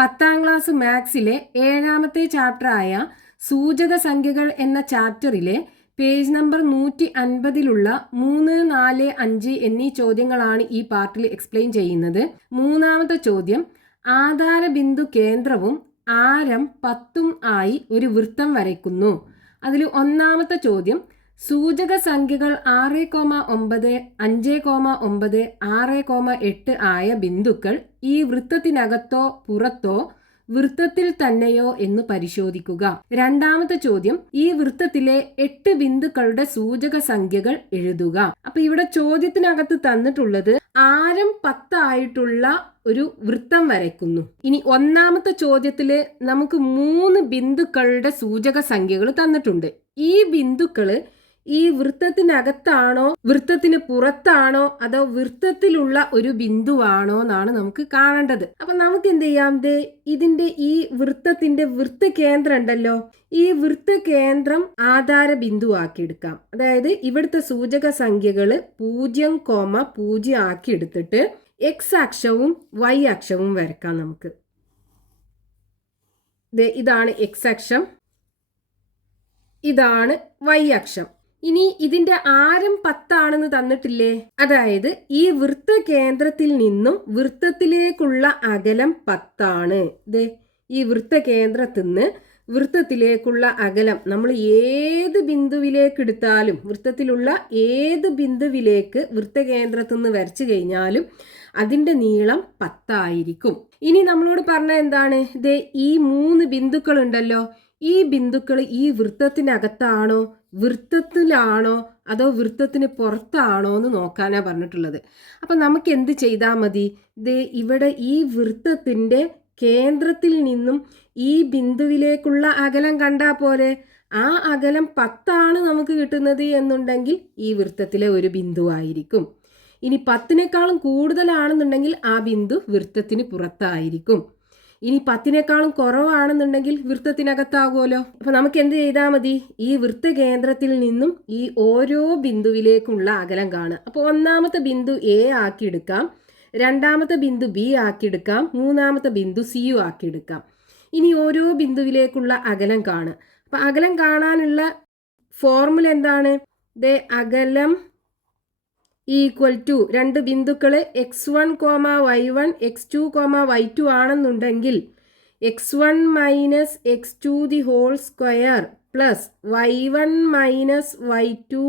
10ാം class മാത്സിലെ 7ാമത്തെ ചാപ്റ്ററായ സൂചക സംഖ്യകൾ എന്ന ചാപ്റ്ററിലെ പേജ് നമ്പർ 150ലുള്ള 3, 4, 5 എന്നീ ചോദ്യങ്ങളാണ് ഈ പാർട്ടിൽ എക്സ്പ്ലെയിൻ ചെയ്യുന്നത്. മൂന്നാമത്തെ ചോദ്യം, ആധാര ബിന്ദു കേന്ദ്രവും ആരം 10ഉം ആയി ഒരു വൃത്തം വരയ്ക്കുന്നു. അതിൽ ഒന്നാമത്തെ ചോദ്യം, സൂചക സംഖ്യകൾ 6,9, 5,9, 6,8 ആയ ബിന്ദുക്കൾ ഈ വൃത്തത്തിനകത്തോ പുറത്തോ വൃത്തത്തിൽ തന്നെയോ എന്ന് പരിശോധിക്കുക. രണ്ടാമത്തെ ചോദ്യം, ഈ വൃത്തത്തിലെ 8 ബിന്ദുക്കളുടെ സൂചക സംഖ്യകൾ എഴുതുക. അപ്പൊ ഇവിടെ ചോദ്യത്തിനകത്ത് തന്നിട്ടുള്ളത് ആരം 10 ആയിട്ടുള്ള ഒരു വൃത്തം വരയ്ക്കുന്നു. ഇനി ഒന്നാമത്തെ ചോദ്യത്തില് നമുക്ക് 3 ബിന്ദുക്കളുടെ സൂചക സംഖ്യകൾ തന്നിട്ടുണ്ട്. ഈ ബിന്ദുക്കള് ഈ വൃത്തത്തിനകത്താണോ വൃത്തത്തിന് പുറത്താണോ അതോ വൃത്തത്തിലുള്ള ഒരു ബിന്ദുവാണോ എന്നാണ് നമുക്ക് കാണേണ്ടത്. അപ്പൊ നമുക്ക് എന്ത് ചെയ്യാം, ഇതിന്റെ ഈ വൃത്തത്തിന്റെ വൃത്തകേന്ദ്രം ഉണ്ടല്ലോ, ഈ വൃത്തകേന്ദ്രം ആധാര ബിന്ദു ആക്കി എടുക്കാം. അതായത് ഇവിടുത്തെ സൂചക സംഖ്യകള് 0,0 ആക്കി എടുത്തിട്ട് എക്സ് അക്ഷവും വൈ അക്ഷവും വരക്കാം. നമുക്ക് ഇതാണ് എക്സ് അക്ഷം, ഇതാണ് വൈ അക്ഷം. ഇനി ഇതിന്റെ ആരം 10 ആണെന്ന് തന്നിട്ടില്ലേ? അതായത് ഈ വൃത്ത കേന്ദ്രത്തിൽ നിന്നും വൃത്തത്തിലേക്കുള്ള അകലം 10 ആണ്. ഈ വൃത്ത കേന്ദ്രത്തിൽ നിന്ന് വൃത്തത്തിലേക്കുള്ള അകലം നമ്മൾ ഏത് ബിന്ദുവിലേക്ക് എടുത്താലും, വൃത്തത്തിലുള്ള ഏത് ബിന്ദുവിലേക്ക് വൃത്തകേന്ദ്രത്തിൽ നിന്ന് വരച്ചു കഴിഞ്ഞാലും അതിന്റെ നീളം 10 ആയിരിക്കും. ഇനി നമ്മളോട് പറഞ്ഞ എന്താണ്, ഈ 3 ബിന്ദുക്കൾ ഉണ്ടല്ലോ, ഈ ബിന്ദുക്കൾ ഈ വൃത്തത്തിനകത്താണോ വൃത്തത്തിലാണോ അതോ വൃത്തത്തിന് പുറത്താണോ എന്ന് നോക്കാനാ പറഞ്ഞിട്ടുള്ളത്. അപ്പൊ നമുക്ക് എന്ത് ചെയ്താൽ മതി, ഇവിടെ ഈ വൃത്തത്തിന്റെ കേന്ദ്രത്തിൽ നിന്നും ഈ ബിന്ദുവിലേക്കുള്ള അകലം കണ്ടാ പോലെ. ആ അകലം 10 ആണ് നമുക്ക് കിട്ടുന്നത് എന്നുണ്ടെങ്കിൽ ഈ വൃത്തത്തിലെ ഒരു ബിന്ദു ആയിരിക്കും. ഇനി 10നേക്കാളും കൂടുതലാണെന്നുണ്ടെങ്കിൽ ആ ബിന്ദു വൃത്തത്തിന് പുറത്തായിരിക്കും. ഇനി 10നേക്കാളും കുറവാണെന്നുണ്ടെങ്കിൽ വൃത്തത്തിനകത്താകുമല്ലോ. അപ്പൊ നമുക്ക് എന്ത് ചെയ്താൽ മതി, ഈ വൃത്തകേന്ദ്രത്തിൽ നിന്നും ഈ ഓരോ ബിന്ദുവിലേക്കുള്ള അകലം കാണുക. അപ്പോൾ ഒന്നാമത്തെ ബിന്ദു എ ആക്കി എടുക്കാം, രണ്ടാമത്തെ ബിന്ദു ബി ആക്കി എടുക്കാം, മൂന്നാമത്തെ ബിന്ദു സി യു ആക്കി എടുക്കാം. ഇനി ഓരോ ബിന്ദുവിലേക്കുള്ള അകലം കാണുക. അപ്പൊ അകലം കാണാനുള്ള ഫോർമുല എന്താണ്, അകലം equal to 2 ബിന്ദുക്കള് x1, y1, x2, y2 ആണെന്നുണ്ടെങ്കിൽ x1 minus x2 the whole square plus y1 minus y2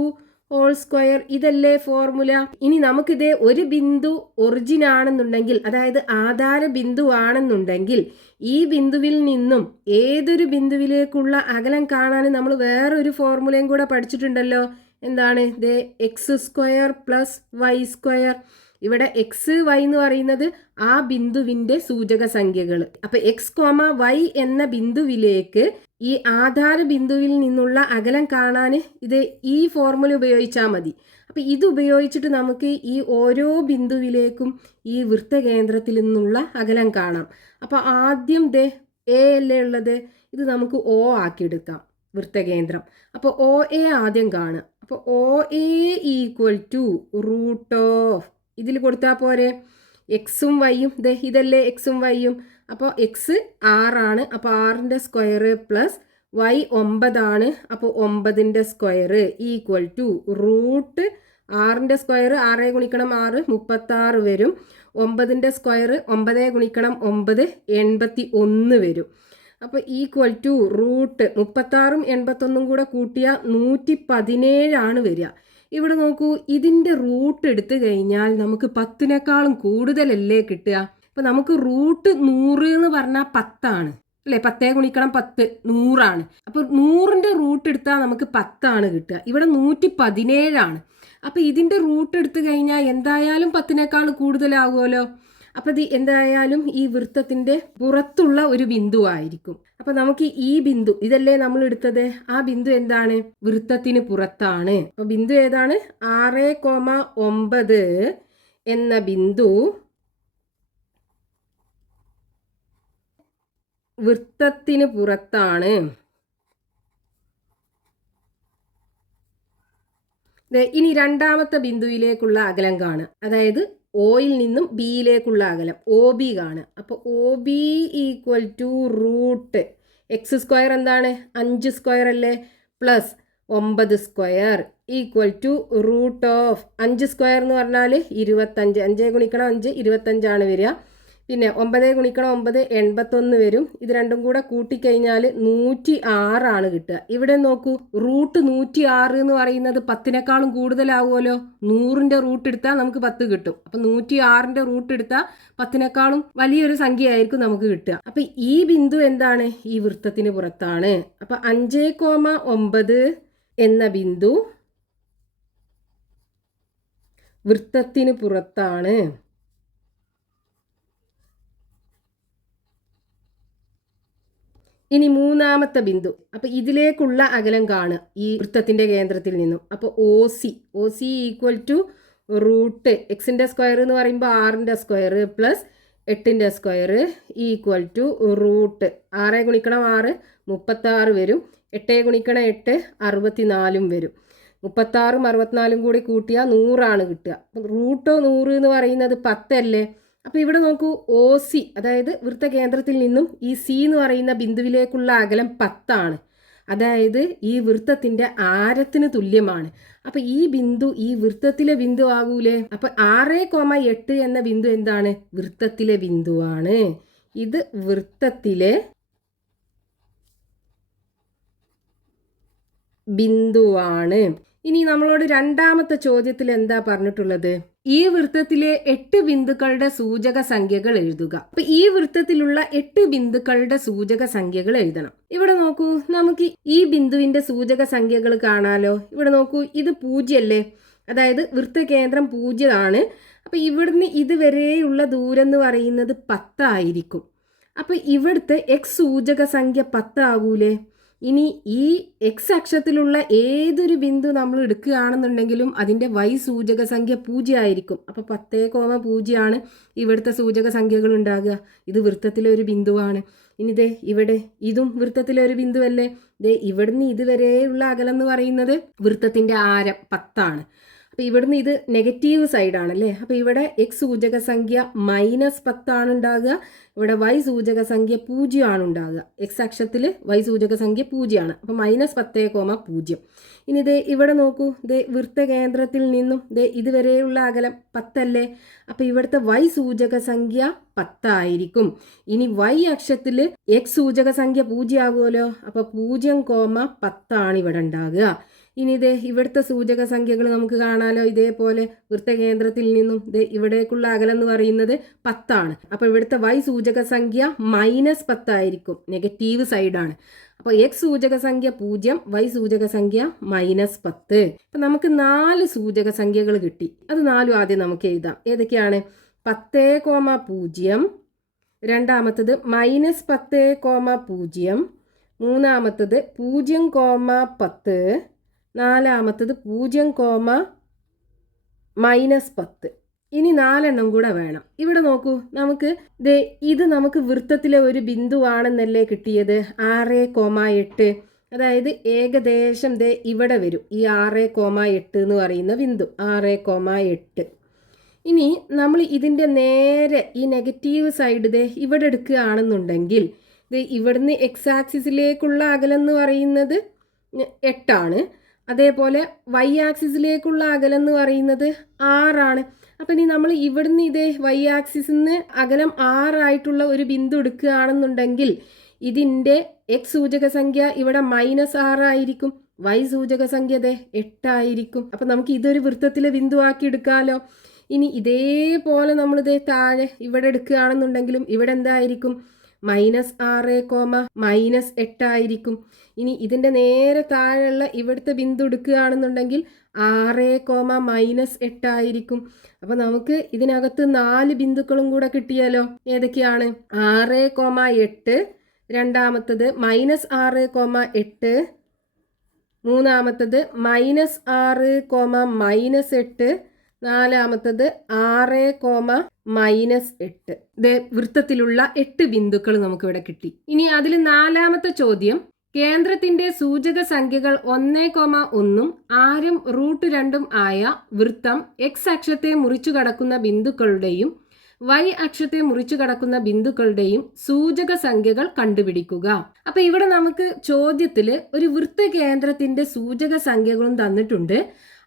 whole square. ഇതല്ലേ ഫോർമുല. ഇനി നമുക്കിത് ഒരു ബിന്ദു ഒറിജിൻ ആണെന്നുണ്ടെങ്കിൽ, അതായത് ആധാര ബിന്ദു ആണെന്നുണ്ടെങ്കിൽ ഈ ബിന്ദുവിൽ നിന്നും ഏതൊരു ബിന്ദുവിലേക്കുള്ള അകലം കാണാൻ നമ്മൾ വേറൊരു ഫോർമുലയും കൂടെ പഠിച്ചിട്ടുണ്ടല്ലോ. എന്താണ്, X square plus Y square. ഇവിടെ എക്സ് വൈ എന്ന് പറയുന്നത് ആ ബിന്ദുവിന്റെ സൂചക സംഖ്യകൾ. അപ്പൊ എക്സ്, വൈ എന്ന ബിന്ദുവിലേക്ക് ഈ ആധാര ബിന്ദുവിൽ നിന്നുള്ള അകലം കാണാൻ ഈ ഫോർമുല ഉപയോഗിച്ചാൽ മതി. അപ്പൊ ഇത് ഉപയോഗിച്ചിട്ട് നമുക്ക് ഈ ഓരോ ബിന്ദുവിലേക്കും ഈ വൃത്തകേന്ദ്രത്തിൽ നിന്നുള്ള അകലം കാണാം. അപ്പൊ ആദ്യം എ അല്ലേ ഉള്ളത്, ഇത് നമുക്ക് ഒ ആക്കിയെടുക്കാം വൃത്തകേന്ദ്രം. അപ്പോൾ ഒ എ ആദ്യം കാണുക. അപ്പോൾ O A equal to root of, ഇതിൽ കൊടുത്താൽ പോരെ, എക്സും വൈയും, ഇതല്ലേ എക്സും വൈയും. അപ്പോൾ എക്സ് 6 ആണ്, അപ്പോൾ 6ന്റെ സ്ക്വയർ പ്ലസ് വൈ 9 ആണ്, അപ്പോൾ 9ന്റെ സ്ക്വയർ ഈക്വൽ ടു റൂട്ട് 6ന്റെ സ്ക്വയർ 6 ഗുണിക്കണം 6 36 വരും. 9ന്റെ സ്ക്വയർ 9 ഗുണിക്കണം 9 81 വരും. അപ്പോൾ ഈക്വൽ ടു റൂട്ട് 36ഉം 81ഉം കൂടെ കൂട്ടിയ 117 ആണ് വരിക. ഇവിടെ നോക്കൂ, ഇതിൻ്റെ റൂട്ട് എടുത്തു കഴിഞ്ഞാൽ നമുക്ക് 10നേക്കാളും കൂടുതലല്ലേ കിട്ടുക. അപ്പം നമുക്ക് റൂട്ട് 100 എന്ന് പറഞ്ഞാൽ 10 ആണ് അല്ലേ, 10 ഗുണിക്കണം 10 100 ആണ്. അപ്പോൾ 100ന്റെ റൂട്ട് എടുത്താൽ നമുക്ക് 10 ആണ് കിട്ടുക. ഇവിടെ 117 ആണ്. അപ്പോൾ ഇതിൻ്റെ റൂട്ട് എടുത്തു കഴിഞ്ഞാൽ എന്തായാലും 10നേക്കാൾ കൂടുതലാകുമല്ലോ. അപ്പൊ ഇത് എന്തായാലും ഈ വൃത്തത്തിന്റെ പുറത്തുള്ള ഒരു ബിന്ദു ആയിരിക്കും. അപ്പൊ നമുക്ക് ഈ ബിന്ദു, ഇതല്ലേ നമ്മൾ എടുത്തത്, ആ ബിന്ദു എന്താണ്, വൃത്തത്തിന് പുറത്താണ്. അപ്പൊ ബിന്ദു ഏതാണ്, 6,9 എന്ന ബിന്ദു വൃത്തത്തിന് പുറത്താണ്. ഇനി രണ്ടാമത്തെ ബിന്ദുവിലേക്കുള്ള അകലം കാണുക. അതായത് ഒയിൽ നിന്നും ബിയിലേക്കുള്ള അകലം OB കാണുക. അപ്പോൾ OB equal to root X square എന്താണ് 5 സ്ക്വയർ അല്ലേ plus 9 square equal to root of 5 square എന്ന് പറഞ്ഞാൽ 25. 5 ഗുണിക്കണം 5 25 വരിക. പിന്നെ 9 ഗുണിക്കണം 9 81 വരും. ഇത് രണ്ടും കൂടെ കൂട്ടിക്കഴിഞ്ഞാൽ 106 കിട്ടുക. ഇവിടെ നോക്കൂ, റൂട്ട് 106 എന്ന് പറയുന്നത് 10നേക്കാളും കൂടുതലാവുമല്ലോ. 100ന്റെ റൂട്ട് എടുത്താൽ നമുക്ക് 10 കിട്ടും. അപ്പം 106ന്റെ റൂട്ട് എടുത്താൽ 10നേക്കാളും വലിയൊരു സംഖ്യ ആയിരിക്കും നമുക്ക് കിട്ടുക. അപ്പം ഈ ബിന്ദു എന്താണ്? ഈ വൃത്തത്തിന് പുറത്താണ്. അപ്പം 5,9 എന്ന ബിന്ദു വൃത്തത്തിന് പുറത്താണ്. ഇനി മൂന്നാമത്തെ ബിന്ദു. അപ്പൊ ഇതിലേക്കുള്ള അകലം കാണുക ഈ വൃത്തത്തിന്റെ കേന്ദ്രത്തിൽ നിന്നും. അപ്പോൾ O C equal to root എക്സിന്റെ സ്ക്വയർ എന്ന് പറയുമ്പോൾ 6ന്റെ സ്ക്വയർ പ്ലസ് 8ന്റെ സ്ക്വയർ ഈക്വൽ ടു റൂട്ട് 6 ഗുണിക്കണം 6 36 വരും. 8 ഗുണിക്കണം 8 64 വരും. 36ഉം 64ഉം കൂടി കൂട്ടിയാൽ 100 കിട്ടുക. റൂട്ട് 100 എന്ന് പറയുന്നത് 10 അല്ലേ. അപ്പോൾ ഇവിടെ നോക്കൂ, OC അതായത് വൃത്തകേന്ദ്രത്തിൽ നിന്നും ഈ C എന്ന് പറയുന്ന ബിന്ദുവിലേക്കുള്ള അകലം 10 അതായത് ഈ വൃത്തത്തിന്റെ ആരത്തിന് തുല്യമാണ്. അപ്പൊ ഈ ബിന്ദു ഈ വൃത്തത്തിലെ ബിന്ദു ആകൂലേ. അപ്പൊ 6,8 എന്ന ബിന്ദു എന്താണ്? വൃത്തത്തിലെ ബിന്ദുവാണ്. ഇത് വൃത്തത്തിലെ ബിന്ദുവാണ്. ഇനി നമ്മളോട് രണ്ടാമത്തെ ചോദ്യത്തിൽ എന്താ പറഞ്ഞിട്ടുള്ളത്? ഈ വൃത്തത്തിലെ 8 ബിന്ദുക്കളുടെ സൂചക സംഖ്യകൾ എഴുതുക. അപ്പൊ ഈ വൃത്തത്തിലുള്ള 8 ബിന്ദുക്കളുടെ സൂചക സംഖ്യകൾ എഴുതണം. ഇവിടെ നോക്കൂ, നമുക്ക് ഈ ബിന്ദുവിന്റെ സൂചക സംഖ്യകൾ കാണാലോ. ഇവിടെ നോക്കൂ, ഇത് 0 അല്ലേ, അതായത് വൃത്തകേന്ദ്രം 0 അപ്പൊ ഇവിടുന്ന് ഇതുവരെയുള്ള ദൂരം എന്ന് പറയുന്നത് 10 ആയിരിക്കും. അപ്പൊ ഇവിടുത്തെ x സൂചക സംഖ്യ 10 ആകൂലേ. ഇനി ഈ എക്സ് അക്ഷത്തിലുള്ള ഏതൊരു ബിന്ദു നമ്മൾ എടുക്കുകയാണെന്നുണ്ടെങ്കിലും അതിൻ്റെ y സൂചക സംഖ്യ 0 ആയിരിക്കും. അപ്പോൾ 10,0 ഇവിടുത്തെ സൂചക സംഖ്യകൾ ഉണ്ടാകുക. ഇത് വൃത്തത്തിലെ ഒരു ബിന്ദുവാണ്. ഇനി ദേ ഇവിടെ ഇതും വൃത്തത്തിലെ ഒരു ബിന്ദു അല്ലേ. ദേ ഇവിടുന്ന് ഇതുവരെയുള്ള അകലം എന്ന് പറയുന്നത് വൃത്തത്തിൻ്റെ ആരം 10. അപ്പോൾ ഇവിടുന്ന് ഇത് നെഗറ്റീവ് സൈഡാണല്ലേ. അപ്പോൾ ഇവിടെ എക്സ് സൂചക സംഖ്യ -10 ഉണ്ടാകുക. ഇവിടെ y സൂചക സംഖ്യ 0 ഉണ്ടാകുക. എക്സ് അക്ഷത്തിൽ y സൂചക സംഖ്യ 0. അപ്പോൾ -10,0. ഇനി ദേ ഇവിടെ നോക്കൂ, ദേ വൃത്തകേന്ദ്രത്തിൽ നിന്നും ദേ ഇതുവരെയുള്ള അകലം 10 അല്ലേ. അപ്പോൾ ഇവിടുത്തെ y സൂചക സംഖ്യ 10 ആയിരിക്കും. ഇനി y അക്ഷത്തിൽ x സൂചക സംഖ്യ 0 ആകുമല്ലോ. അപ്പോൾ 0,10 ഇവിടെ ഉണ്ടാകുക. ഇനി ഇതേ ഇവിടുത്തെ സൂചക സംഖ്യകൾ നമുക്ക് കാണാലോ. ഇതേപോലെ വൃത്തകേന്ദ്രത്തിൽ നിന്നും ഇവിടേക്കുള്ള അകലം എന്ന് പറയുന്നത് 10. അപ്പോൾ ഇവിടുത്തെ y സൂചക സംഖ്യ -10 ആയിരിക്കും, നെഗറ്റീവ് സൈഡാണ്. അപ്പോൾ എക്സ് സൂചക സംഖ്യ 0, y സൂചക സംഖ്യ -10. അപ്പം നമുക്ക് 4 സൂചക സംഖ്യകൾ കിട്ടി. അത് 4 ആദ്യം നമുക്ക് എഴുതാം. ഏതൊക്കെയാണ്? 10,0, രണ്ടാമത്തത് -10,0, മൂന്നാമത്തത് 0,10, നാലാമത്തത് 0,-10. ഇനി 4 കൂടെ വേണം. ഇവിടെ നോക്കൂ, നമുക്ക് ഇത് നമുക്ക് വൃത്തത്തിലെ ഒരു ബിന്ദുവാണെന്നല്ലേ കിട്ടിയത്. 6,8, അതായത് ഏകദേശം ഇവിടെ വരും ഈ 6,8 എന്ന് പറയുന്ന ബിന്ദു. 6,8. ഇനി നമ്മൾ ഇതിൻ്റെ നേരെ ഈ നെഗറ്റീവ് സൈഡ് ഇവിടെ എടുക്കുകയാണെന്നുണ്ടെങ്കിൽ ഇവിടുന്ന് എക്സ് ആക്സിസിലേക്കുള്ള അകലം എന്ന് പറയുന്നത് 8. അതേപോലെ y ആക്സിസിലേക്കുള്ള അകലം എന്ന് പറയുന്നത് 6. അപ്പം ഇനി നമ്മൾ ഇവിടുന്ന് y ആക്സിസിൽ നിന്ന് അകലം 6 ഒരു ബിന്ദു എടുക്കുകയാണെന്നുണ്ടെങ്കിൽ ഇതിൻ്റെ x സൂചക സംഖ്യ ഇവിടെ -6 ആയിരിക്കും, y സൂചക സംഖ്യ 8 ആയിരിക്കും. അപ്പം നമുക്ക് ഇതൊരു വൃത്തത്തിലെ ബിന്ദു ആക്കി എടുക്കാമല്ലോ. ഇനി ഇതേപോലെ നമ്മൾ താഴെ ഇവിടെ എടുക്കുകയാണെന്നുണ്ടെങ്കിലും ഇവിടെ എന്തായിരിക്കും? -6, -8 ആയിരിക്കും. ഇനി ഇതിൻ്റെ നേരെ താഴെയുള്ള ഇവിടുത്തെ ബിന്ദു എടുക്കുകയാണെന്നുണ്ടെങ്കിൽ 6, -8 ആയിരിക്കും. അപ്പോൾ നമുക്ക് ഇതിനകത്ത് 4 ബിന്ദുക്കളും കൂടെ കിട്ടിയാലോ. ഏതൊക്കെയാണ്? 6, 8, രണ്ടാമത്തത് -6, 8, മൂന്നാമത്തത് -6, -8, നാലാമത്തത് 6, -8. വൃത്തത്തിലുള്ള 8 ബിന്ദുക്കൾ നമുക്കിവിടെ കിട്ടി. ഇനി അതിൽ 4ാമത്തെ ചോദ്യം, കേന്ദ്രത്തിന്റെ സൂചക സംഖ്യകൾ 1,1 ആരം √2 ആയ വൃത്തം x അക്ഷത്തെ മുറിച്ചു കടക്കുന്ന ബിന്ദുക്കളുടെയും y അക്ഷത്തെ മുറിച്ചു കടക്കുന്ന ബിന്ദുക്കളുടെയും സൂചക സംഖ്യകൾ കണ്ടുപിടിക്കുക. അപ്പൊ ഇവിടെ നമുക്ക് ചോദ്യത്തില് ഒരു വൃത്ത കേന്ദ്രത്തിന്റെ സൂചക സംഖ്യകളും തന്നിട്ടുണ്ട്,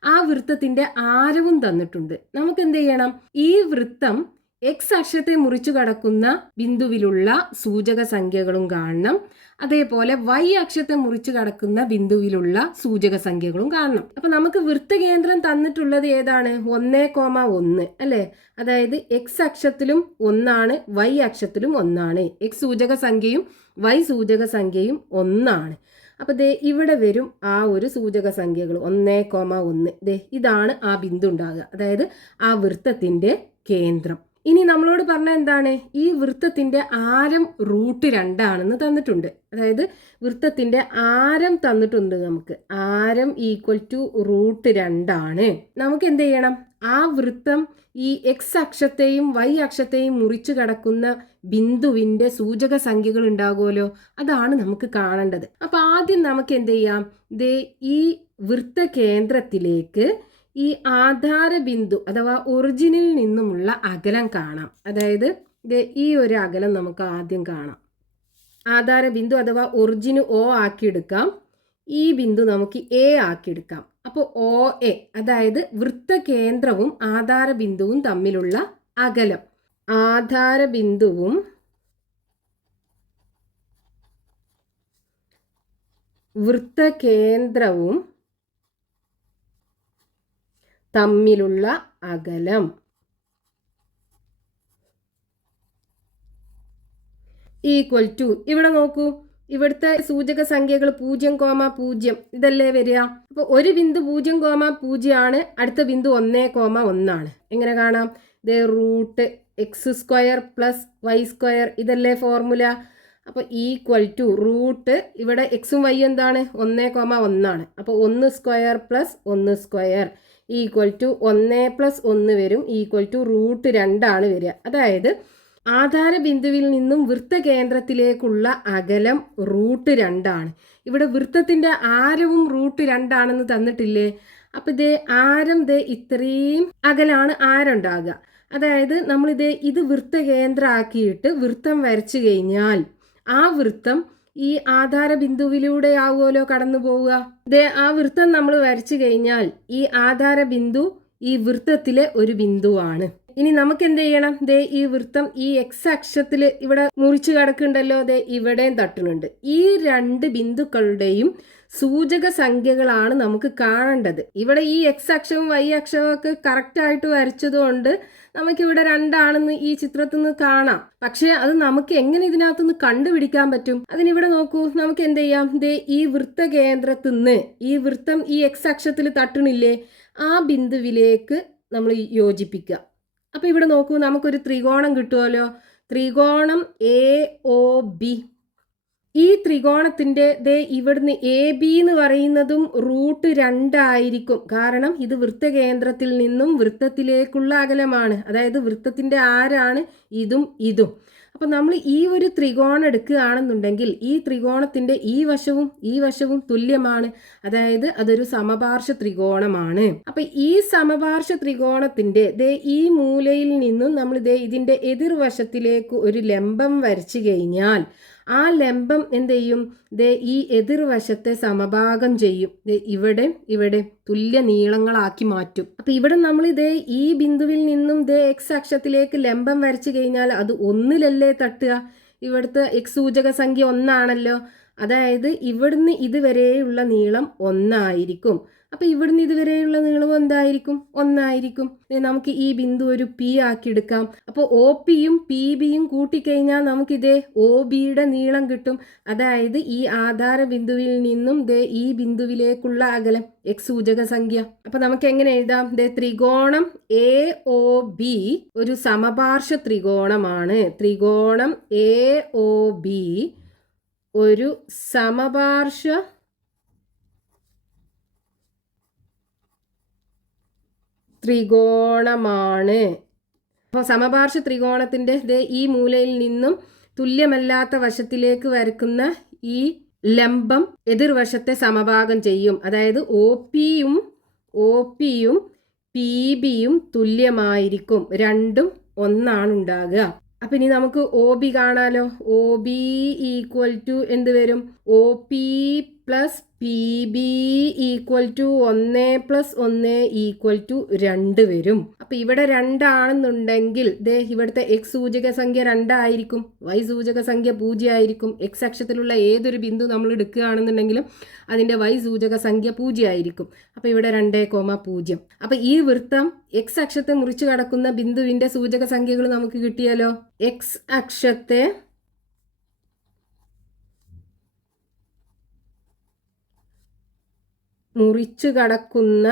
ആ വൃത്തത്തിന്റെ ആരവും തന്നിട്ടുണ്ട്. നമുക്ക് എന്ത് ചെയ്യണം? ഈ വൃത്തം x അക്ഷത്തെ മുറിച്ചു കടക്കുന്ന ബിന്ദുവിലുള്ള സൂചക സംഖ്യകളും കാണണം, അതേപോലെ y അക്ഷത്തെ മുറിച്ചു കടക്കുന്ന ബിന്ദുവിലുള്ള സൂചക സംഖ്യകളും കാണണം. അപ്പൊ നമുക്ക് വൃത്തകേന്ദ്രം തന്നിട്ടുള്ളത് ഏതാണ്? 1,1 അല്ലെ? അതായത് x അക്ഷത്തിലും 1 y അക്ഷത്തിലും 1. x സൂചക സംഖ്യയും y സൂചക സംഖ്യയും 1. അപ്പൊ ദേ ഇവിടെ വരും ആ ഒരു സൂചക സംഖ്യകൾ 1,1. ഇതാണ് ആ ബിന്ദു ഉണ്ടാകുക, അതായത് ആ വൃത്തത്തിന്റെ കേന്ദ്രം. ഇനി നമ്മളോട് പറഞ്ഞ എന്താണ്? ഈ വൃത്തത്തിന്റെ ആരം √2 തന്നിട്ടുണ്ട്. അതായത് വൃത്തത്തിന്റെ ആരം തന്നിട്ടുണ്ട് നമുക്ക്. ആരം =√2. നമുക്ക് എന്ത് ചെയ്യണം? ആ വൃത്തം ഈ x അക്ഷത്തെയും y അക്ഷത്തെയും മുറിച്ചു കടക്കുന്ന ബിന്ദുവിന്റെ സൂചക സംഖ്യകൾ ഉണ്ടാകുമല്ലോ, അതാണ് നമുക്ക് കാണേണ്ടത്. അപ്പൊ ആദ്യം നമുക്ക് എന്ത് ചെയ്യാം? ഈ വൃത്ത കേന്ദ്രത്തിലേക്ക് ഈ ആധാര ബിന്ദു അഥവാ ഒറിജിനിൽ നിന്നുമുള്ള അകലം കാണാം. അതായത് ഈ ഒരു അകലം നമുക്ക് ആദ്യം കാണാം. ആധാര ബിന്ദു അഥവാ ഒറിജിന് O ആക്കിയെടുക്കാം, ഈ ബിന്ദു നമുക്ക് A ആക്കിയെടുക്കാം. അപ്പോൾ OA, അതായത് വൃത്ത കേന്ദ്രവും ആധാര ബിന്ദുവും തമ്മിലുള്ള അകലം. ആധാര ബിന്ദുവും വൃത്ത കേന്ദ്രവും തമ്മിലുള്ള അകലം =, ഇവിടെ നോക്കൂ, ഇവിടുത്തെ സൂചക സംഖ്യകൾ 0,0 ഇതല്ലേ വരിക. അപ്പൊ ഒരു ബിന്ദു 0,0 ആണ്, അടുത്ത ബിന്ദു 1,1 എങ്ങനെ കാണാം? √x² + y², ഇതല്ലേ ഫോർമുല. അപ്പൊ =, ഇവിടെ എക്സും y എന്താണ്? 1,1. അപ്പൊ 1² + 1² =, 1 + 1 വരും, √2 വരിക. അതായത് ആധാര ബിന്ദുവിൽ നിന്നും വൃത്ത കേന്ദ്രത്തിലേക്കുള്ള അകലം √2. ഇവിടെ വൃത്തത്തിന്റെ ആരവും √2 തന്നിട്ടില്ലേ? അപ്പൊ ആരം ഇത്രയും അകലാണ് ആരം ഉണ്ടാകുക. അതായത് നമ്മൾ ഇത് വൃത്ത കേന്ദ്രമാക്കിയിട്ട് വൃത്തം വരച്ചു കഴിഞ്ഞാൽ ആ വൃത്തം ഈ ആധാര ബിന്ദുവിലൂടെ ആവുമല്ലോ കടന്നു പോവുക. ആ വൃത്തം നമ്മൾ വരച്ചു കഴിഞ്ഞാൽ ഈ ആധാര ബിന്ദു ഈ വൃത്തത്തിലെ ഒരു ബിന്ദുവാണ്. ഇനി നമുക്ക് എന്ത് ചെയ്യണം? ഈ വൃത്തം ഈ x അക്ഷത്തിൽ ഇവിടെ മുറിച്ചു കിടക്കുന്നുണ്ടല്ലോ, ഇവിടെയും തട്ടുന്നുണ്ട്. ഈ രണ്ട് ബിന്ദുക്കളുടെയും സൂചക സംഖ്യകളാണ് നമുക്ക് കാണേണ്ടത്. ഇവിടെ ഈ x അക്ഷവും y അക്ഷവും ഒക്കെ കറക്റ്റ് ആയിട്ട് വരച്ചതുകൊണ്ട് നമുക്കിവിടെ 2 ഈ ചിത്രത്തിൽ നിന്ന് കാണാം. പക്ഷെ അത് നമുക്ക് എങ്ങനെ ഇതിനകത്തുനിന്ന് കണ്ടുപിടിക്കാൻ പറ്റും? അതിനിവിടെ നോക്കൂ, നമുക്ക് എന്ത് ചെയ്യാം? ഈ വൃത്ത കേന്ദ്രത്തിൽ നിന്ന് ഈ വൃത്തം ഈ x അക്ഷത്തിൽ തട്ടണില്ലേ, ആ ബിന്ദുവിലേക്ക് നമ്മൾ യോജിപ്പിക്കുക. അപ്പൊ ഇവിടെ നോക്കൂ, നമുക്കൊരു ത്രികോണം കിട്ടുമല്ലോ, ത്രികോണം AOB. ഈ ത്രികോണത്തിന്റെ ഇവിടുന്ന് AB എന്ന് പറയുന്നതും √2 ആയിരിക്കും. കാരണം ഇത് വൃത്തകേന്ദ്രത്തിൽ നിന്നും വൃത്തത്തിലേക്കുള്ള അകലമാണ്. അതായത് വൃത്തത്തിന്റെ ആരാണ് ഇതും ഇതും. അപ്പൊ നമ്മൾ ഈ ഒരു ത്രികോണം എടുക്കുകയാണെന്നുണ്ടെങ്കിൽ ഈ ത്രികോണത്തിന്റെ ഈ വശവും തുല്യമാണ്. അതായത് അതൊരു സമപാർശ്വ ത്രികോണമാണ്. അപ്പൊ ഈ സമപാർശ്വ ത്രികോണത്തിന്റെ ഈ മൂലയിൽ നിന്നും നമ്മൾ ഇതിന്റെ എതിർവശത്തിലേക്ക് ഒരു ലംബം വരച്ചു കഴിഞ്ഞാൽ ആ ലംബം എന്ത് ചെയ്യും? ഈ എതിർവശത്തെ സമഭാഗം ചെയ്യും. ഇവിടെ തുല്യ നീളങ്ങളാക്കി മാറ്റും. അപ്പൊ ഇവിടെ നമ്മൾ ഈ ബിന്ദുവിൽ നിന്നും x അക്ഷത്തിലേക്ക് ലംബം വരച്ചു കഴിഞ്ഞാൽ അത് 1-ലല്ലേ തട്ടുക? ഇവിടുത്തെ x സൂചക സംഖ്യ 1 അതായത് ഇവിടുന്ന് ഇതുവരെയുള്ള നീളം 1 അപ്പൊ ഇവിടുന്ന് ഇതുവരെയുള്ള നീളം എന്തായിരിക്കും? 1 നമുക്ക് ഈ ബിന്ദു ഒരു P ആക്കി എടുക്കാം. അപ്പോൾ OPയും PBയും കൂട്ടിക്കഴിഞ്ഞാൽ നമുക്ക് OBയുടെ നീളം കിട്ടും. അതായത് ഈ ആധാര ബിന്ദുവിൽ നിന്നും ഈ ബിന്ദുവിലേക്കുള്ള അകലം x സൂചക സംഖ്യ. അപ്പൊ നമുക്ക് എങ്ങനെ എഴുതാം? ത്രികോണം AOB ഒരു സമപാർശ്വ ത്രികോണമാണ്. ത്രികോണം AOB ഒരു സമപാർശ്വ ത്രികോണമാണ്. അപ്പോൾ സമപാർശ്വ ത്രികോണത്തിന്റെ ഈ മൂലയിൽ നിന്നും തുല്യമല്ലാത്ത വശത്തിലേക്ക് വരക്കുന്ന ഈ ലംബം എതിർവശത്തെ സമഭാഗം ചെയ്യും. അതായത് ഒ പിയും പി ബിയും തുല്യമായിരിക്കും. രണ്ടും ഒന്നാണ് ഉണ്ടാകുക. അപ്പം ഇനി നമുക്ക് ഒ ബി കാണാലോ. ഒ ബി ഈക്വൽ ടു എന്ത് വരും? O P plus P B equal to 1+1 equal to 2 വരും. അപ്പം ഇവിടെ 2 ആണെന്നുണ്ടെങ്കിൽ ഇവിടുത്തെ എക്സ് സൂചക സംഖ്യ 2 ആയിരിക്കും, വൈ സൂചക സംഖ്യ 0 ആയിരിക്കും. എക്സ് അക്ഷത്തിലുള്ള ഏതൊരു ബിന്ദു നമ്മൾ എടുക്കുകയാണെന്നുണ്ടെങ്കിലും അതിൻ്റെ വൈ സൂചക സംഖ്യ 0 ആയിരിക്കും. അപ്പം ഇവിടെ 2,0. അപ്പം ഈ വൃത്തം എക്സ് അക്ഷത്തെ മുറിച്ച് കടക്കുന്ന ബിന്ദുവിൻ്റെ സൂചക സംഖ്യകൾ നമുക്ക് കിട്ടിയാലോ. എക്സ് അക്ഷത്തെ മുറിച്ചു കടക്കുന്ന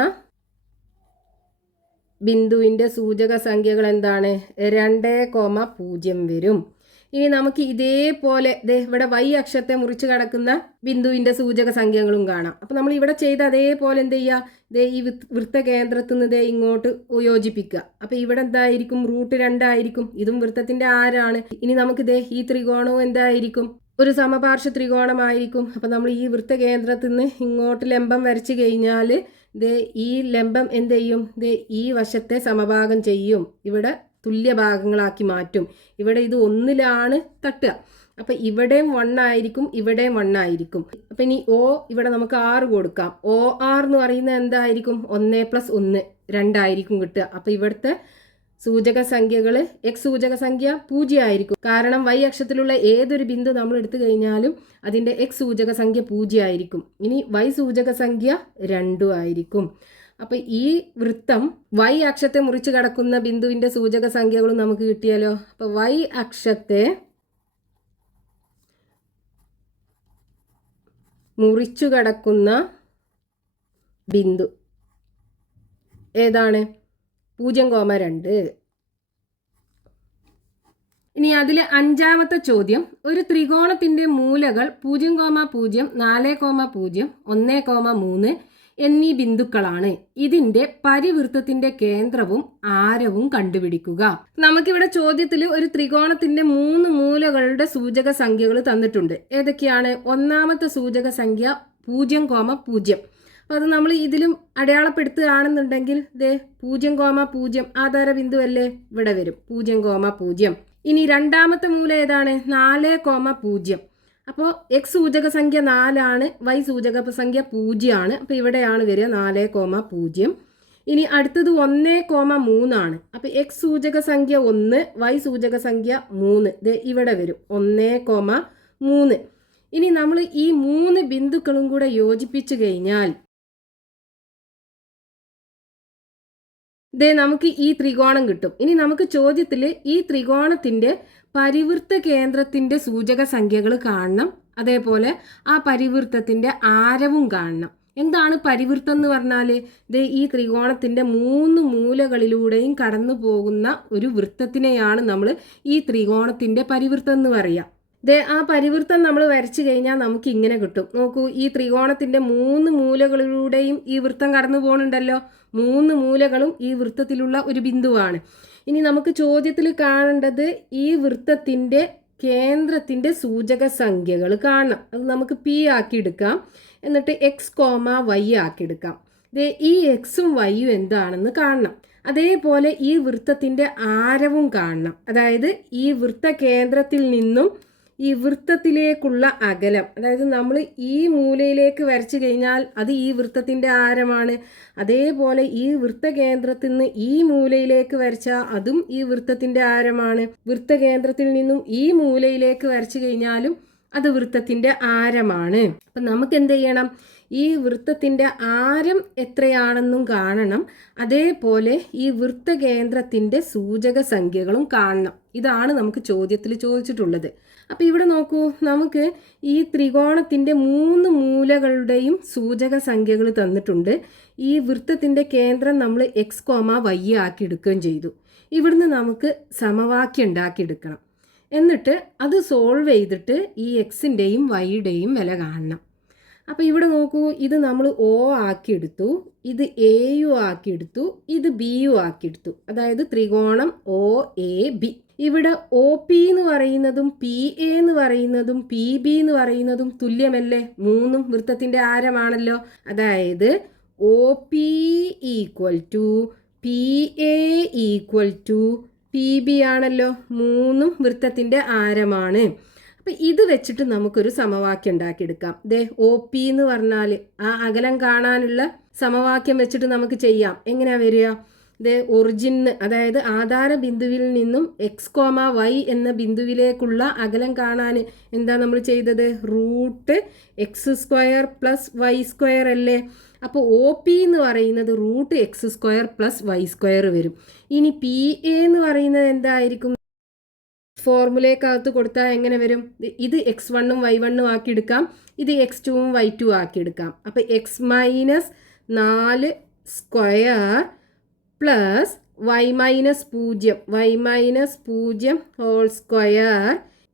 ബിന്ദുവിൻ്റെ സൂചക സംഖ്യകൾ എന്താണ്? 2,0 വരും. ഇനി നമുക്ക് ഇതേപോലെ ഇവിടെ വൈ അക്ഷത്തെ മുറിച്ച് കടക്കുന്ന ബിന്ദുവിൻ്റെ സൂചക സംഖ്യകളും കാണാം. അപ്പം നമ്മൾ ഇവിടെ ചെയ്ത അതേപോലെ എന്ത് ചെയ്യുക? ഈ വൃത്ത കേന്ദ്രത്തിൽ നിന്ന് ഇങ്ങോട്ട് യോജിപ്പിക്കുക. അപ്പം ഇവിടെ എന്തായിരിക്കും? √2 ആയിരിക്കും. ഇതും വൃത്തത്തിൻ്റെ ആരാണ്. ഇനി നമുക്ക് ഈ ത്രികോണവും എന്തായിരിക്കും? ഒരു സമപാർശ്വ ത്രികോണമായിരിക്കും. അപ്പം നമ്മൾ ഈ വൃത്ത കേന്ദ്രത്തിൽ നിന്ന് ഇങ്ങോട്ട് ലംബം വരച്ചു കഴിഞ്ഞാൽ ഈ ലംബം എന്ത് ചെയ്യും? ഈ വശത്തെ സമഭാഗം ചെയ്യും. ഇവിടെ തുല്യ ഭാഗങ്ങളാക്കി മാറ്റും. ഇവിടെ ഇത് 1 തട്ടുക. അപ്പം ഇവിടെയും 1 ആയിരിക്കും, ഇവിടെയും 1 ആയിരിക്കും. അപ്പം ഇനി ഇവിടെ നമുക്ക് 6 കൊടുക്കാം. OR എന്ന് പറയുന്നത് എന്തായിരിക്കും? 1+1 2 ആയിരിക്കും കിട്ടുക. അപ്പം ഇവിടുത്തെ സൂചക സംഖ്യകൾ എക്സ് സൂചക സംഖ്യ 0 ആയിരിക്കും. കാരണം വൈ അക്ഷത്തിലുള്ള ഏതൊരു ബിന്ദു നമ്മൾ എടുത്തു കഴിഞ്ഞാലും അതിൻ്റെ എക്സ് സൂചക സംഖ്യ 0 ആയിരിക്കും. ഇനി വൈ സൂചക സംഖ്യ 2 ആയിരിക്കും. അപ്പം ഈ വൃത്തം വൈ അക്ഷത്തെ മുറിച്ച് കടക്കുന്ന ബിന്ദുവിൻ്റെ സൂചക സംഖ്യകളും നമുക്ക് കിട്ടിയാലോ. അപ്പം വൈ അക്ഷത്തെ മുറിച്ചു കടക്കുന്ന ബിന്ദു ഏതാണ്? 0,2. ഇനി അതിൽ 5ാമത്തെ ചോദ്യം, ഒരു ത്രികോണത്തിന്റെ മൂലകൾ 0,0, 4,0, 1,3 എന്നീ ബിന്ദുക്കളാണ്. ഇതിന്റെ പരിവൃത്തത്തിന്റെ കേന്ദ്രവും ആരവും കണ്ടുപിടിക്കുക. നമുക്കിവിടെ ചോദ്യത്തിൽ ഒരു ത്രികോണത്തിന്റെ 3 മൂലകളുടെ സൂചക സംഖ്യകൾ തന്നിട്ടുണ്ട്. ഏതൊക്കെയാണ്? 1ാമത്തെ സൂചക സംഖ്യ 0,0. അപ്പോൾ അത് നമ്മൾ ഇതിലും അടയാളപ്പെടുത്തുകയാണെന്നുണ്ടെങ്കിൽ 0,0 ആധാര ബിന്ദു അല്ലേ, ഇവിടെ വരും 0,0. ഇനി 2ാമത്തെ മൂല ഏതാണ്? 4,0. അപ്പോൾ എക്സ് സൂചക സംഖ്യ 4 ആണ്, വൈ സൂചക സംഖ്യ 0 ആണ്. അപ്പോൾ ഇവിടെയാണ് വരിക 4,0. ഇനി അടുത്തത് 1,3 ആണ്. അപ്പോൾ എക്സ് സൂചക സംഖ്യ 1, വൈ സൂചക സംഖ്യ 3 ഇവിടെ വരും 1,3. ഇനി നമ്മൾ ഈ 3 ബിന്ദുക്കളും കൂടെ യോജിപ്പിച്ചു കഴിഞ്ഞാൽ നമുക്ക് ഈ ത്രികോണം കിട്ടും. ഇനി നമുക്ക് ചോദ്യത്തിൽ ഈ ത്രികോണത്തിന്റെ പരിവൃത്ത കേന്ദ്രത്തിന്റെ സൂചക സംഖ്യകൾ കാണണം. അതേപോലെ ആ പരിവൃത്തത്തിന്റെ ആരവും കാണണം. എന്താണ് പരിവൃത്തം എന്ന് പറഞ്ഞാൽ? ഈ ത്രികോണത്തിന്റെ 3 മൂലകളിലൂടെയും കടന്നു പോകുന്ന ഒരു വൃത്തത്തിനെയാണ് നമ്മൾ ഈ ത്രികോണത്തിന്റെ പരിവൃത്തം എന്ന് പറയുക. ആ പരിവൃത്തം നമ്മൾ വരച്ചു കഴിഞ്ഞാൽ നമുക്ക് ഇങ്ങനെ കിട്ടും. നോക്കൂ, ഈ ത്രികോണത്തിന്റെ 3 മൂലകളിലൂടെയും ഈ വൃത്തം കടന്നു പോകുന്നുണ്ടല്ലോ. 3 മൂലകളും ഈ വൃത്തത്തിലുള്ള ഒരു ബിന്ദുവാണ്. ഇനി നമുക്ക് ചോദ്യത്തിൽ കാണേണ്ടത് ഈ വൃത്തത്തിന്റെ കേന്ദ്രത്തിന്റെ സൂചക സംഖ്യകൾ കാണണം. അത് നമുക്ക് പി ആക്കി എടുക്കാം. എന്നിട്ട് x, y ആക്കി എടുക്കാം. ഈ എക്സും വൈയും എന്താണെന്ന് കാണണം. അതേപോലെ ഈ വൃത്തത്തിന്റെ ആരവും കാണണം. അതായത് ഈ വൃത്ത കേന്ദ്രത്തിൽ നിന്നും ഈ വൃത്തത്തിലേക്കുള്ള അകലം, അതായത് നമ്മൾ ഈ മൂലയിലേക്ക് വരച്ചു കഴിഞ്ഞാൽ അത് ഈ വൃത്തത്തിൻ്റെ ആരമാണ്. അതേപോലെ ഈ വൃത്തകേന്ദ്രത്തിൽ നിന്ന് ഈ മൂലയിലേക്ക് വരച്ചാൽ അതും ഈ വൃത്തത്തിൻ്റെ ആരമാണ്. വൃത്തകേന്ദ്രത്തിൽ നിന്നും ഈ മൂലയിലേക്ക് വരച്ചു കഴിഞ്ഞാലും അത് വൃത്തത്തിൻ്റെ ആരമാണ്. അപ്പം നമുക്ക് എന്ത് ചെയ്യണം? ഈ വൃത്തത്തിൻ്റെ ആരം എത്രയാണെന്നും കാണണം. അതേപോലെ ഈ വൃത്തകേന്ദ്രത്തിൻ്റെ സൂചക സംഖ്യകളും കാണണം. ഇതാണ് നമുക്ക് ചോദ്യത്തിൽ ചോദിച്ചിട്ടുള്ളത്. അപ്പോൾ ഇവിടെ നോക്കൂ, നമുക്ക് ഈ ത്രികോണത്തിൻ്റെ 3 മൂലകളുടെയും സൂചക സംഖ്യകൾ തന്നിട്ടുണ്ട്. ഈ വൃത്തത്തിൻ്റെ കേന്ദ്രം നമ്മൾ x, y ആക്കി എടുക്കുകയും ചെയ്തു. ഇവിടുന്ന് നമുക്ക് സമവാക്യം ഉണ്ടാക്കിയെടുക്കണം. എന്നിട്ട് അത് സോൾവ് ചെയ്തിട്ട് ഈ എക്സിൻ്റെയും വൈയുടെയും വില കാണണം. അപ്പോൾ ഇവിടെ നോക്കൂ, ഇത് നമ്മൾ O ആക്കിയെടുത്തു, ഇത് AU ആക്കിയെടുത്തു, ഇത് BU ആക്കിയെടുത്തു. അതായത് ത്രികോണം OAB. ഇവിടെ ഒ പി എന്ന് പറയുന്നതും പി എ എന്ന് പറയുന്നതും പി ബി എന്ന് പറയുന്നതും തുല്യമല്ലേ? മൂന്നും വൃത്തത്തിന്റെ ആരമാണല്ലോ. അതായത് O P equal to P A equal to P B ആണല്ലോ. മൂന്നും വൃത്തത്തിന്റെ ആരമാണ്. അപ്പം ഇത് വെച്ചിട്ട് നമുക്കൊരു സമവാക്യം ഉണ്ടാക്കിയെടുക്കാം. ദേ ഒ പി എന്ന് പറഞ്ഞാൽ ആ അകലം കാണാനുള്ള സമവാക്യം വെച്ചിട്ട് നമുക്ക് ചെയ്യാം. എങ്ങനെയാ വരിക? ദേ ഒറിജിന്, അതായത് ആധാര ബിന്ദുവിൽ നിന്നും എക്സ് കോമ വൈ എന്ന ബിന്ദുവിലേക്കുള്ള അകലം കാണാൻ എന്താ നമ്മൾ ചെയ്തത്? Root X square plus Y square അല്ലേ? അപ്പോൾ ഒ പി എന്ന് പറയുന്നത് root X square plus Y square വരും. ഇനി പി എ എന്ന് പറയുന്നത് എന്തായിരിക്കും? ഫോർമുലയ്ക്കകത്ത് കൊടുത്താൽ എങ്ങനെ വരും? ഇത് എക്സ് വണ്ണും വൈ വണ്ണും ആക്കി എടുക്കാം, ഇത് എക്സ് ടുവും വൈ ടു ആക്കി എടുക്കാം. അപ്പോൾ X minus 4 square plus Y minus 0 whole square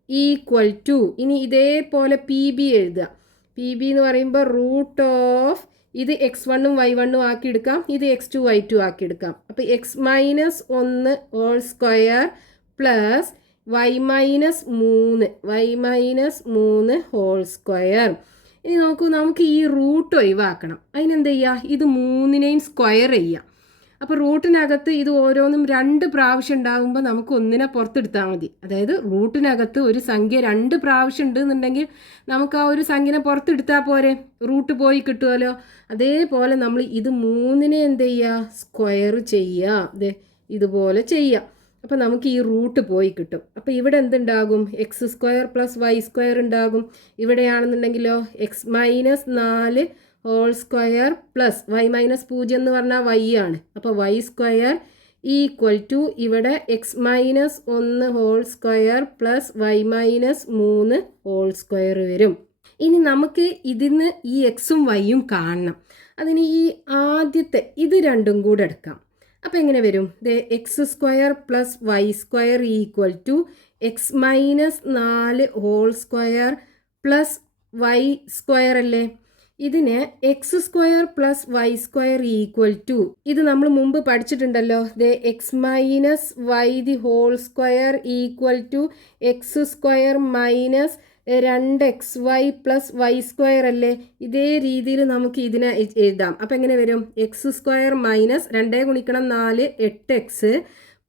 equal to, ഇനി ഇതേപോലെ പി ബി എഴുതുക. പി ബി എന്ന് പറയുമ്പോൾ റൂട്ട് ഓഫ്, ഇത് എക്സ് വണ്ണും വൈ വണ്ണും ആക്കി എടുക്കാം, ഇത് എക്സ് ടു വൈ ടു ആക്കി എടുക്കാം. അപ്പോൾ X minus 1 whole square plus Y minus 3 whole square. ഇനി നോക്കൂ, നമുക്ക് ഈ റൂട്ട് ഒഴിവാക്കണം. അതിനെന്ത് ചെയ്യുക? ഇത് 3നെയും സ്ക്വയർ ചെയ്യുക. അപ്പോൾ റൂട്ടിനകത്ത് ഇത് ഓരോന്നും 2 പ്രാവശ്യം ഉണ്ടാകുമ്പോൾ നമുക്ക് ഒന്നിനെ പുറത്തെടുത്താൽ മതി. അതായത് റൂട്ടിനകത്ത് ഒരു സംഖ്യ 2 പ്രാവശ്യം ഉണ്ടെന്നുണ്ടെങ്കിൽ നമുക്ക് ആ ഒരു സംഖ്യനെ പുറത്തെടുത്താൽ പോരെ, റൂട്ട് പോയി കിട്ടുമല്ലോ. അതേപോലെ നമ്മൾ ഇത് 3നെ എന്ത് ചെയ്യുക? സ്ക്വയർ ചെയ്യുക. ഇതുപോലെ ചെയ്യുക. അപ്പോൾ നമുക്ക് ഈ റൂട്ട് പോയി കിട്ടും. അപ്പോൾ ഇവിടെ എന്തുണ്ടാകും? X square plus Y square ഉണ്ടാകും. ഇവിടെയാണെന്നുണ്ടെങ്കിലോ x minus 4 whole square plus Y minus 0 എന്ന് പറഞ്ഞാൽ വൈ ആണ്. അപ്പോൾ വൈ സ്ക്വയർ ഈക്വൽ ടു ഇവിടെ x minus 1 whole square plus Y minus 3 whole square വരും. ഇനി നമുക്ക് ഇതിന്ന് ഈ എക്സും വൈയും കാണണം. അതിന് ഈ ആദ്യത്തെ ഇത് രണ്ടും കൂടെ എടുക്കാം. അപ്പോൾ എങ്ങനെ വരും? X square plus Y square equal to x minus 4 whole square plus Y square അല്ലേ? ഇതിന് x square plus Y square equal to, ഇത് നമ്മൾ മുമ്പ് പഠിച്ചിട്ടുണ്ടല്ലോ. X minus y the whole square equal to x square minus 2xy plus Y square അല്ലേ? ഇതേ രീതിയിൽ നമുക്ക് ഇതിനെ എഴുതാം. അപ്പം എങ്ങനെ വരും? എക്സ് സ്ക്വയർ മൈനസ് 2 ഗുണിക്കണം 4 8x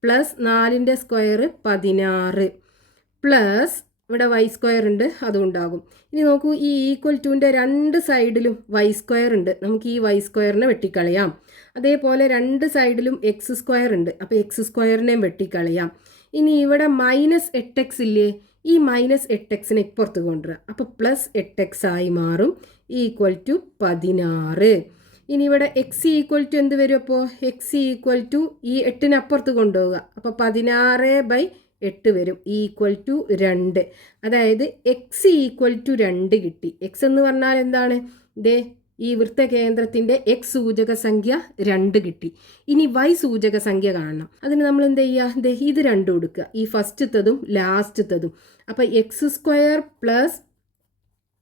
പ്ലസ് 4ൻ്റെ സ്ക്വയർ 16 പ്ലസ് ഇവിടെ വൈ സ്ക്വയർ ഉണ്ട്, അതും ഉണ്ടാകും. ഇനി നോക്കൂ, ഈ ഈക്വൽ ടുവിൻ്റെ 2 സൈഡിലും വൈ സ്ക്വയർ ഉണ്ട്. നമുക്ക് ഈ വൈ സ്ക്വയറിനെ വെട്ടിക്കളയാം. അതേപോലെ 2 സൈഡിലും എക്സ് സ്ക്വയർ ഉണ്ട്. അപ്പോൾ എക്സ് സ്ക്വയറിനെയും വെട്ടിക്കളയാം. ഇനി ഇവിടെ മൈനസ് 8x ഇല്ലേ? ഈ മൈനസ് 8xനെ ഇപ്പുറത്ത് കൊണ്ടുവരിക. അപ്പോൾ പ്ലസ് 8x ആയി മാറും, ഈക്വൽ ടു 16. ഇനി ഇവിടെ എക്സ് ഈക്വൽ ടു എന്ത് വരും? അപ്പോൾ എക്സ് ഈക്വൽ ടു ഈ 8നെ അപ്പുറത്ത് കൊണ്ടുപോവുക. അപ്പോൾ 16/8 വരും, ഈക്വൽ ടു 2. അതായത് എക്സ് ഈക്വൽ ടു 2 കിട്ടി. എക്സ് എന്ന് പറഞ്ഞാൽ എന്താണ്? ഈ വൃത്തകേന്ദ്രത്തിൻ്റെ എക്സ് സൂചക സംഖ്യ 2 കിട്ടി. ഇനി വൈ സൂചക സംഖ്യ കാണണം. അതിന് നമ്മൾ എന്ത് ചെയ്യുക? ഇത് 2 കൊടുക്കുക, ഈ ഫസ്റ്റത്തതും ലാസ്റ്റത്തതും. അപ്പോൾ X square plus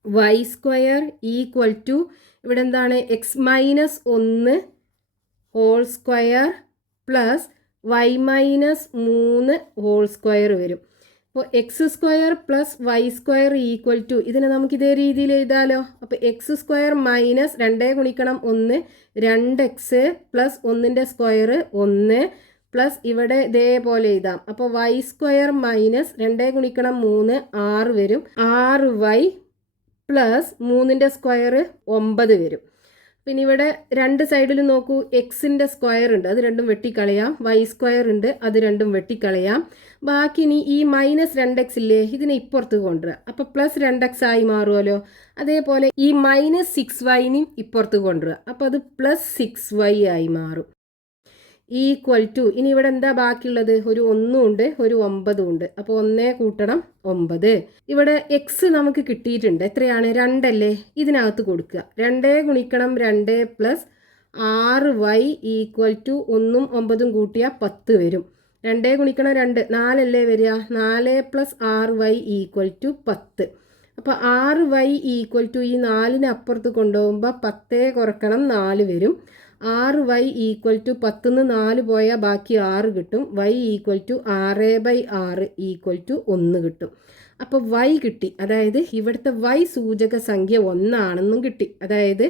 Y square equal to ഇവിടെ എന്താണ്? X minus 1 whole square plus Y minus 3 whole square വരും. അപ്പോൾ X square plus Y square equal to, ഇതിനെ നമുക്ക് ഇതേ രീതിയിൽ എഴുതാമല്ലോ. അപ്പോൾ എക്സ് സ്ക്വയർ മൈനസ് 2 ഗുണിക്കണം 1 2x പ്ലസ് 1ൻ്റെ സ്ക്വയർ 1 പ്ലസ് ഇവിടെ ഇതേപോലെ എഴുതാം. അപ്പോൾ വൈ സ്ക്വയർ മൈനസ് 2 ഗുണിക്കണം 3 6 വരും, 6y പ്ലസ് 3ൻ്റെ സ്ക്വയർ 9 വരും. പിന്നെ ഇവിടെ 2 സൈഡിൽ നോക്കൂ, എക്സിൻ്റെ സ്ക്വയർ ഉണ്ട്, അത് രണ്ടും വെട്ടിക്കളയാം. വൈ സ്ക്വയർ ഉണ്ട്, അത് രണ്ടും വെട്ടിക്കളയാം. ബാക്കി ഇനി ഈ മൈനസ് 2x ഇല്ലേ? ഇതിനെ ഇപ്പുറത്ത് കൊണ്ടുവരിക. അപ്പോൾ പ്ലസ് 2x ആയി മാറുമല്ലോ. അതേപോലെ ഈ മൈനസ് 6yനെയും ഇപ്പുറത്ത് കൊണ്ടുവരിക. അപ്പോൾ അത് പ്ലസ് 6y ആയി മാറും, ഈക്വൽ ടു, ഇനി ഇവിടെ എന്താ ബാക്കിയുള്ളത്? ഒരു 1 ഉണ്ട്, ഒരു 9 ഉണ്ട്. അപ്പോൾ 1 കൂട്ടണം 9. ഇവിടെ എക്സ് നമുക്ക് കിട്ടിയിട്ടുണ്ട്. എത്രയാണ്? 2 അല്ലേ? ഇതിനകത്ത് കൊടുക്കുക. 2 ഗുണിക്കണം 2 പ്ലസ് 6y ഈക്വൽ ടു 1ഉം 9ഉം കൂട്ടിയാൽ 10 വരും. 2 ഗുണിക്കണം 2 4 അല്ലേ വരിക? 4 പ്ലസ് 6y ഈക്വൽ ടു 10. അപ്പോൾ 6y ഈക്വൽ ടു ഈ 4ന് അപ്പുറത്ത് കൊണ്ടുപോകുമ്പോൾ 10 കുറക്കണം 4 വരും. 6y ഈക്വൽ ടു 10 4 പോയാൽ ബാക്കി 6 കിട്ടും. y equal to 6/6 equal to 1 കിട്ടും. അപ്പോൾ y കിട്ടി. അതായത് ഇവിടുത്തെ y സൂചക സംഖ്യ 1 ആണെന്നും കിട്ടി. അതായത്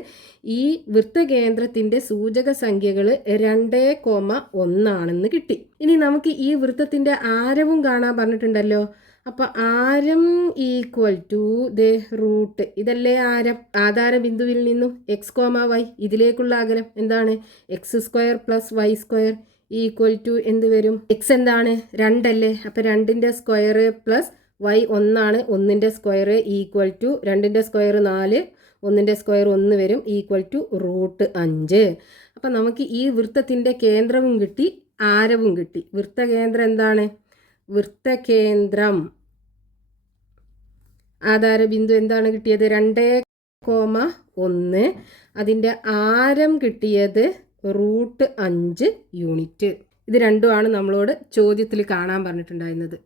ഈ വൃത്തകേന്ദ്രത്തിൻ്റെ സൂചക സംഖ്യകൾ 2,1 ആണെന്ന് കിട്ടി. ഇനി നമുക്ക് ഈ വൃത്തത്തിൻ്റെ ആരവും കാണാൻ പറഞ്ഞിട്ടുണ്ടല്ലോ. അപ്പോൾ ആരം ഈക്വൽ ടു റൂട്ട്, ഇതല്ലേ ആരം. ആധാര ബിന്ദുവിൽ നിന്നും x, y ഇതിലേക്കുള്ള അകലം എന്താണ്? x² + y² ഈക്വൽ ടു എന്ത് വരും? x എന്താണ്? 2 അല്ലേ. അപ്പോൾ 2ന്റെ സ്ക്വയർ പ്ലസ് y 1 ആണ്. 1ന്റെ സ്ക്വയർ ഈക്വൽ ടു 2ന്റെ സ്ക്വയർ 4, 1ന്റെ സ്ക്വയർ 1 വരും ഈക്വൽ ടു √5. അപ്പം നമുക്ക് ഈ വൃത്തത്തിൻ്റെ കേന്ദ്രവും കിട്ടി, ആരവും കിട്ടി. വൃത്തകേന്ദ്രം എന്താണ്? വൃത്തകേന്ദ്രം ആധാര ബിന്ദു എന്താണ് കിട്ടിയത്? 2,1. അതിൻ്റെ ആരം കിട്ടിയത് √5 യൂണിറ്റ്. ഇത് രണ്ടുമാണ് നമ്മളോട് ചോദ്യത്തിൽ കാണാൻ പറഞ്ഞിട്ടുണ്ടായിരുന്നത്.